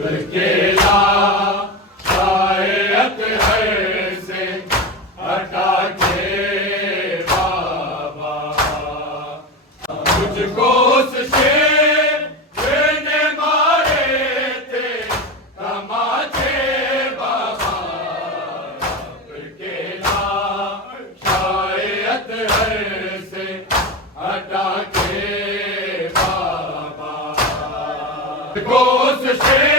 केला शायद हर से हटा के बाबा मुझको उस शेर ने मारे थे तमाचे बाबा केला शायद हर से हटा के बाबा मुझको उस शेर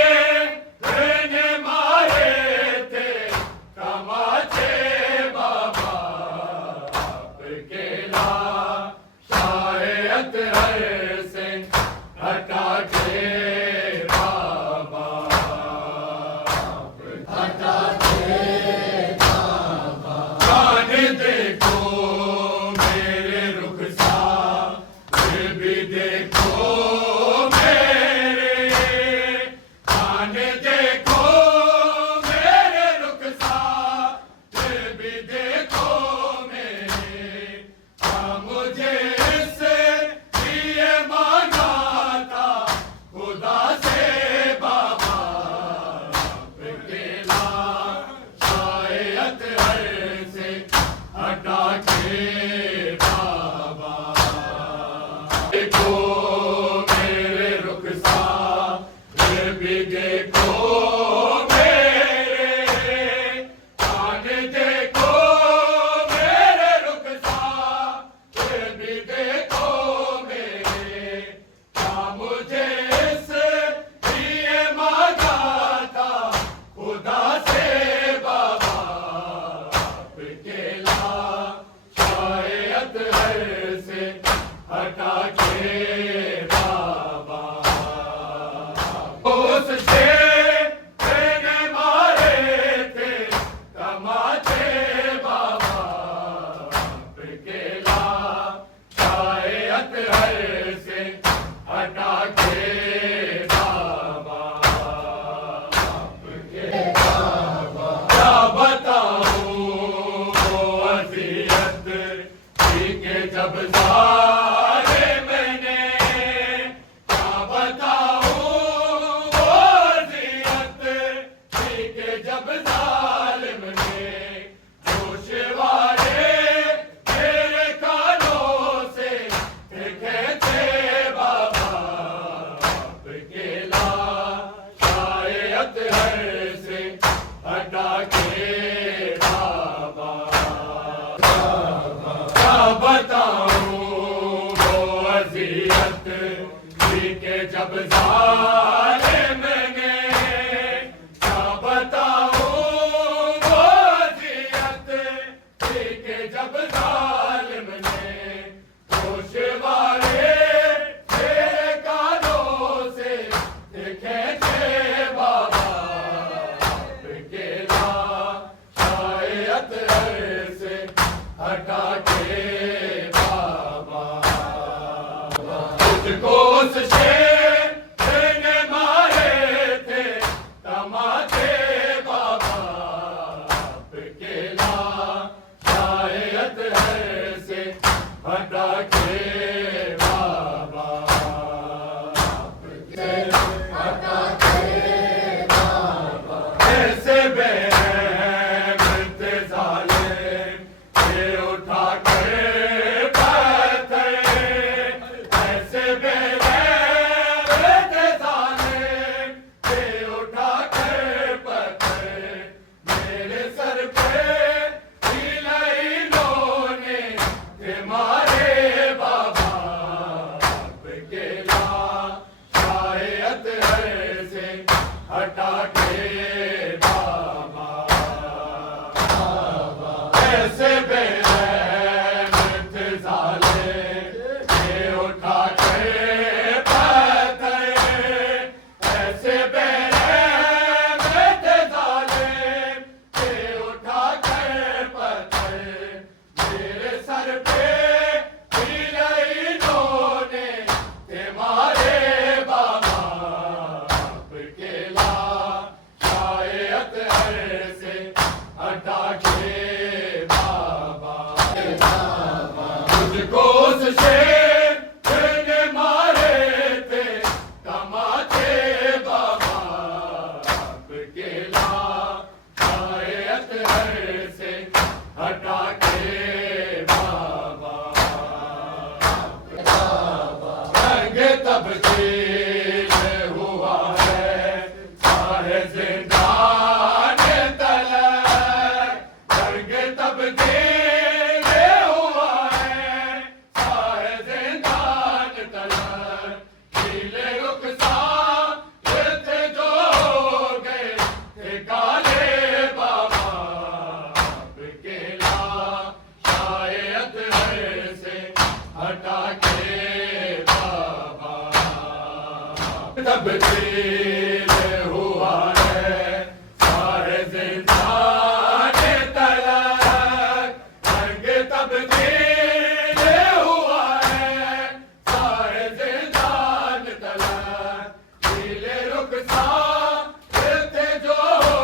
तब्दील हुआ है सारे जिंदान तलक, रंग तब्दील हुआ है सारे जिंदान तलक, नीले रुखसार थे जो हो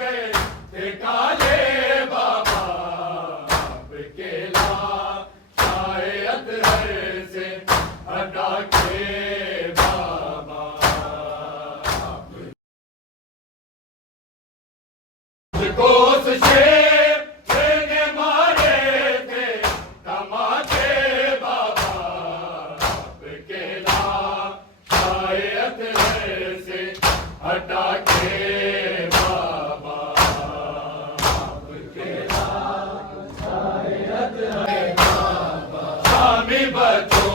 गए थे काले बाबा, अब केला शायद हर से हटा के बाबा, कोशिशें मैंने मारे थे तमाचे बाबा, अब केला शायद हर से हटा के बाबा, अब केला शायद है बाबा, शामी बच्चों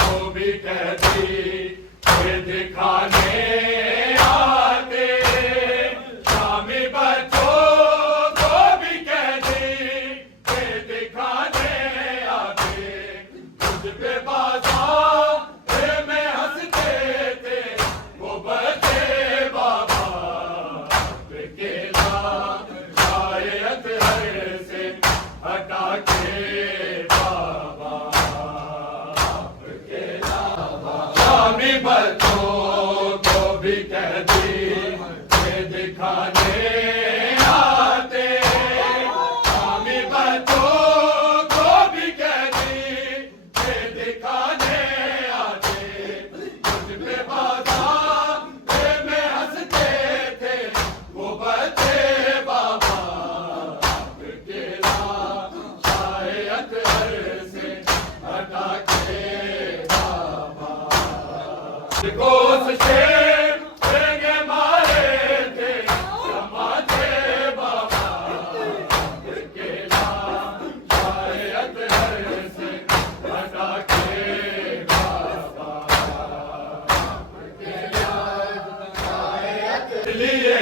को भी कहती ये दिखाने आते, शामी बच्चों को भी कहती ये दिखाने आते, तुझ पे बाजार में हंसते थे वो बच्चे बाबा, अब केला शायद हर से हटा के बाबा, अब केला शामी बच्चों को भी कहती ये दिखाने आते, शामी बच्चों को भी कहती ये दिखाने आते, तुझ पे बाजार में हंसते थे वो बच्चे बाबा, अब केला शायद हर से हटा के बाबा, कोशिशें मैंने मारे थे तमाचे बाबा, अब केला शायद हर से हटा के बाबा, अब केला शायद लिए